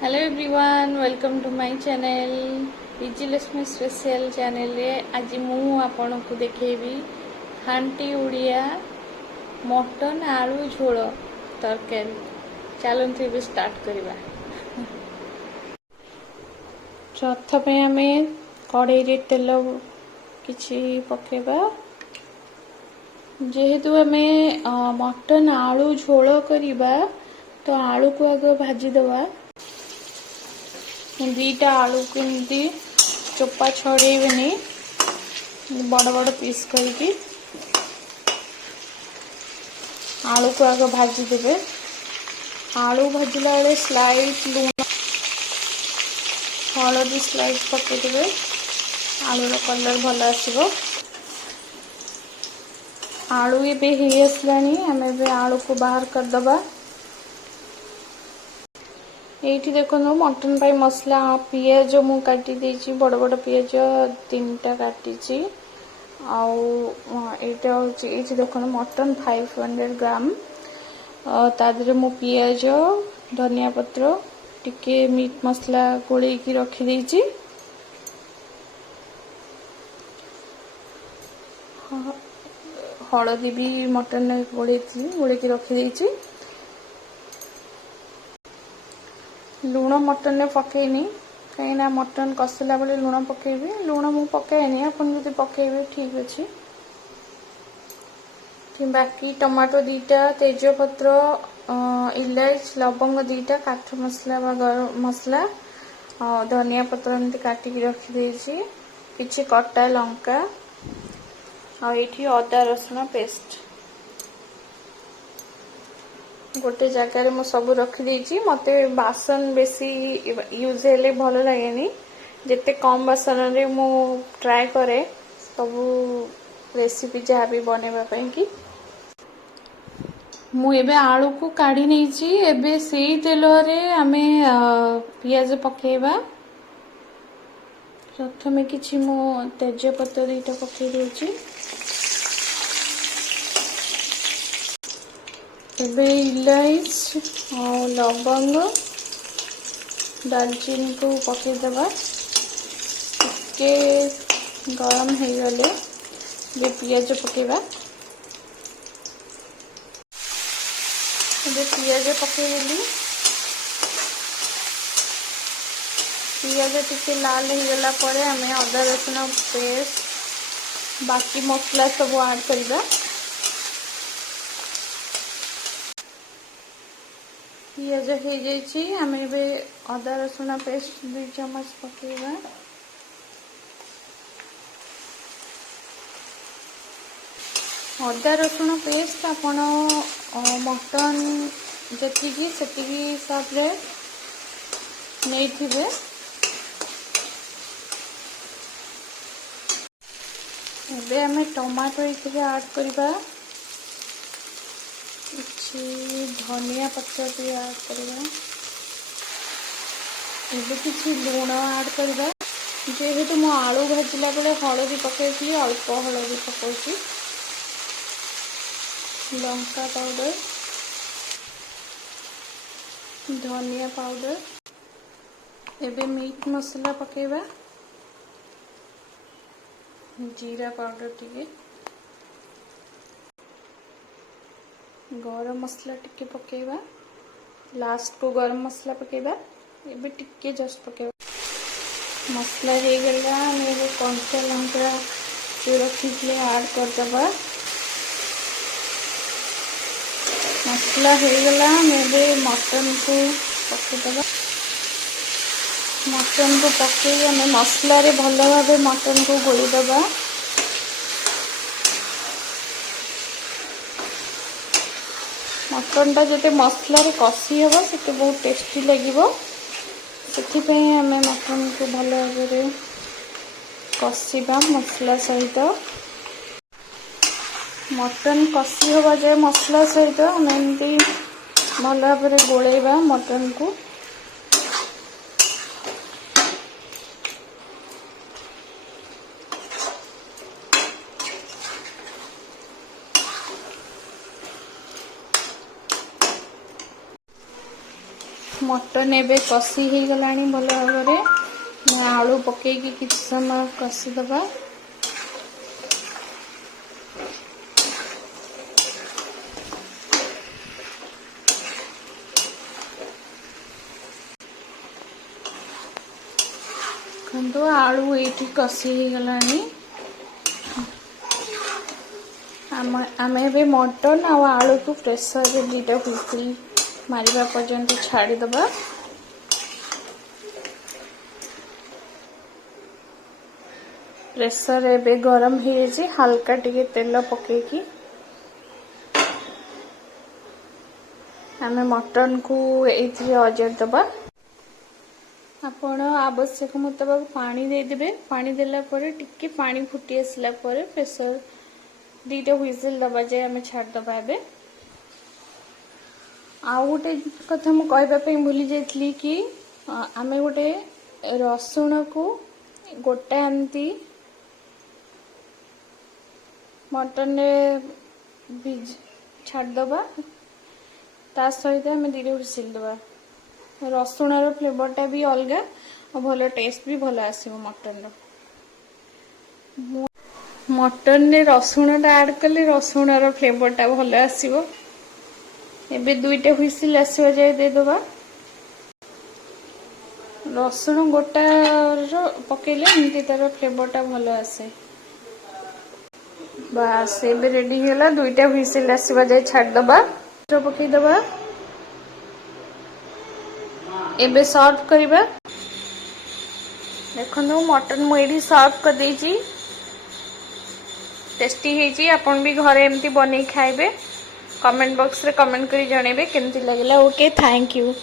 Hello everyone, welcome to my channel Vijayalakshmi special channel रे आज मु आपन को देखेबी खांटी उड़िया मटन आलू झोल तरकारी। चलते भी स्टार्ट करवा। प्रथम आम कड़े रे तेल किछि पकेबा। जेहेतु आम मटन आलू झोल करवा तो आलू को आग भाजीदवा। दीटा आलू को एमती चोपा छड़ेबनी बड़ बड़ पीस करके आलू को आग भाजीदेवे। आलू भाजिला बेले स्लाइट लुण हलदी स्लाइट पकईदेवे। आलूर कलर भल आसो। आलू एबे हो आसलानी आम ए आलू को बाहर करदबा। ये देखो मटन पाई मसला पियाज मु काटी देछि बड़ बड़ पियाज 3टा काटी। आईटा हूँ देखो मटन 500 ग्राम तादरे मु पियाज धनिया पत्र टिके मीट मसला गोल रखी देछि। हलदी भी मटन गोल रखी देछि। लुण मटन ने पकईनी कहीं मटन कषिला बेले लुण पकेबी। लुण मु पकाएनी आपन जदि पकेबे ठीक अच्छे। बाकी टमाटो 2टा तेजपत्र इलायच लवंग 2टा काठ मसला गरम मसला धनिया पत्र एमती काटिकी रखी किछि कटा लंका आठी अदा रसुण पेस्ट गोटे जगार मु सब रखी। मते बासन बेसी यूज हेले भल लगे जिते कम बासन रे मु ट्राए करे सब रेसिपी जहाँ भी बनवा कि मु एबे आलू को काढ़ी नहीं। एबे सेई तेल रे आमे पियाज पकेबा। प्रथमे किछि मु तेजपत्र 2टा पकई देछि। एबे इलायच और लवंग दालचीनी को पकईदबा। टिके गरम हो गले ये पियाज पकेबा। पियाज पकईदेली पियाज टिके लाल हो गला परे आमे अदा रसुण पेस्ट बाकी मसला सब ऐड करबा। पियाज हो जाइए आम ए अदा रसुण पेस्ट 2 चम्मच पकेबा। अदा रसुण पेस्ट आपण मटन जी से हिसाब से नहीं थे। एबे आम टमाटो ये ऐड करबा। धनिया पत्र भी ऐड करबा। एबे किछि लुण ऐड करबा। जेहेतु मो आलू भाजिला बेले हलदी पकई अल्प हलदी पकाउछि। लंका पाउडर धनिया पाउडर एबे मीट मसला पकेबा। जीरा पाउडर टिके गरम मसला टिके पकेबा। लास्ट को गरम मसला पकेबा। एबे टिके जस्ट पकेबा। मसला हो गला मेरे कंचा लंका जो रखी ऐड करदबा। मसला हो गला मेरे मटन को पकेदबा। मटन को पकई आम मसला रे भल भाव मटन को गोलीदबा। मटन टा जो मसला रे कषि हम से बहुत टेस्टी लगे। से आम मटन को भल भाव कषिबा मसला सहित। मटन कषि हवा जाए मसला सहित आम एमती भल भाव गोलेबा मटन को। मटन एबे कषी हो गलानी भल भाव आलू पकेकी किसी समय कषीदबा। देखो आलू ये कषी हो गलानी। आम ए मटन आलू को प्रेसर रे दीटा हुइसिल मारिबा पर्यंत छाड़ीदबा। प्रेसर एबे गरम हो हल्का टिके तेल पकेकी आम मटन को ये अजर दबा। आपण आवश्यक मुताबिक पानी देदेबे। पानी देला परे टिके पानी फुटी आसला परे प्रेसर दीटा हुइसिल दबा जे आम छाड़ दबा। एबे आउ गोटे कथा मु कहबा पे भूली जाइतली कि आमे गोटे रसुण को गोटा एमती मटन भिज छाड़ दबा ता सहित आम दीटा हुइसिल दबा। रसुण फ्लेवरटा भी अलग और भल टेस्ट भी भल आसो मटन। मटन रे रसुणटा ऐड कले रसुण फ्लेवरटा भल आसो। एबे दुईटा हुइसिल आसवा जाए देदबा। रसुण गोटा पकेले एमती तार फ्लेवरटा भल आसे। बस एबे रेडी होला। दुईटा हुइसिल आसवा जाए छाड़ दबा पकई दबा। एबे सर्व करिबा। देखो मटन मुझे सर्व कर देजी। टेस्टी है। आपन भी घरे एमती बनै खाइबे। कमेंट बॉक्स रे कमेंट करी जणेबे केमती लागला। Okay thank you.